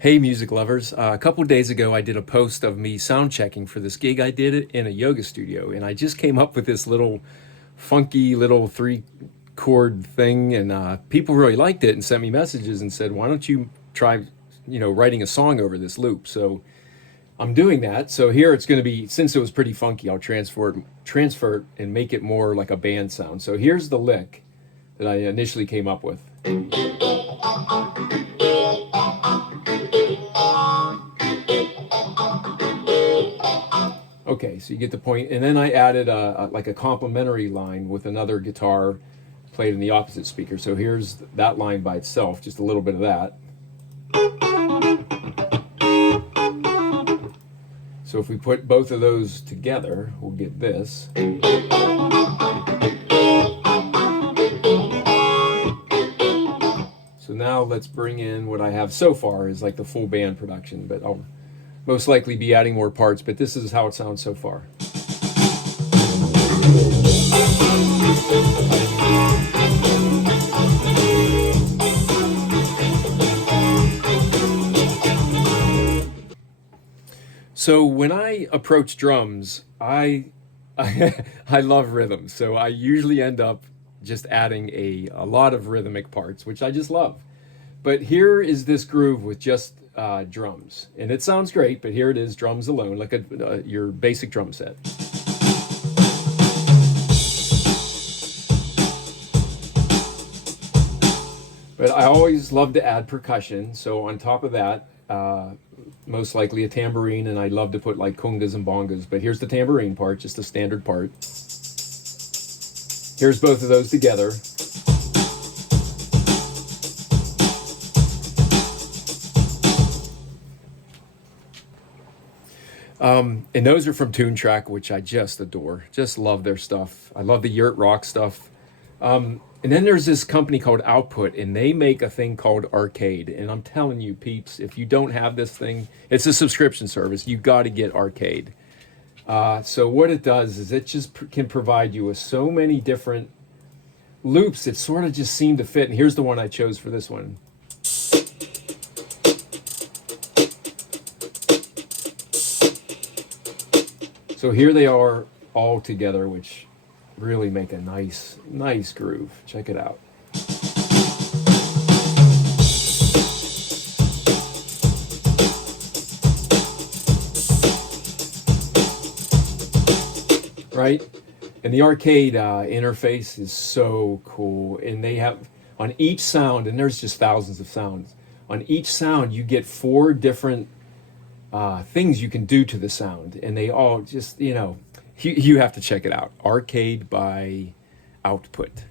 Hey, music lovers. A couple days ago, I did a post of me sound checking for this gig I did in a yoga studio, and I just came up with this little funky little three chord thing, and people really liked it and sent me messages and said, "Why don't you try, writing a song over this loop?" So I'm doing that. So here it's going to be, since it was pretty funky, I'll transfer it and make it more like a band sound. So here's the lick that I initially came up with. Okay, so you get the point. And then I added like a complementary line with another guitar played in the opposite speaker. So here's that line by itself, just a little bit of that. So if we put both of those together, we'll get this. So now let's bring in what I have so far is like the full band production, but I'll most likely be adding more parts, but this is how it sounds so far. So when I approach drums, I love rhythm. So I usually end up just adding a lot of rhythmic parts, which I just love. But here is this groove with just drums, and it sounds great. But here it is, drums alone, like your basic drum set. But I always love to add percussion. So on top of that, most likely a tambourine, and I love to put like congas and bongas. But here's the tambourine part, just a standard part. Here's both of those together. And those are from Toontrack, which I just adore. Just love their stuff. I love the yurt rock stuff. And then there's this company called Output, and they make a thing called Arcade. And I'm telling you, peeps, if you don't have this thing, it's a subscription service. You got to get Arcade. So what it does is it just can provide you with so many different loops that sort of just seem to fit. And here's the one I chose for this one. So here they are all together, which really make a nice groove. Check it out. Right? And the Arcade interface is so cool. And they have, on each sound, and there's just thousands of sounds, on each sound you get 4 different things you can do to the sound. And they all just, you have to check it out. Arcade by Output.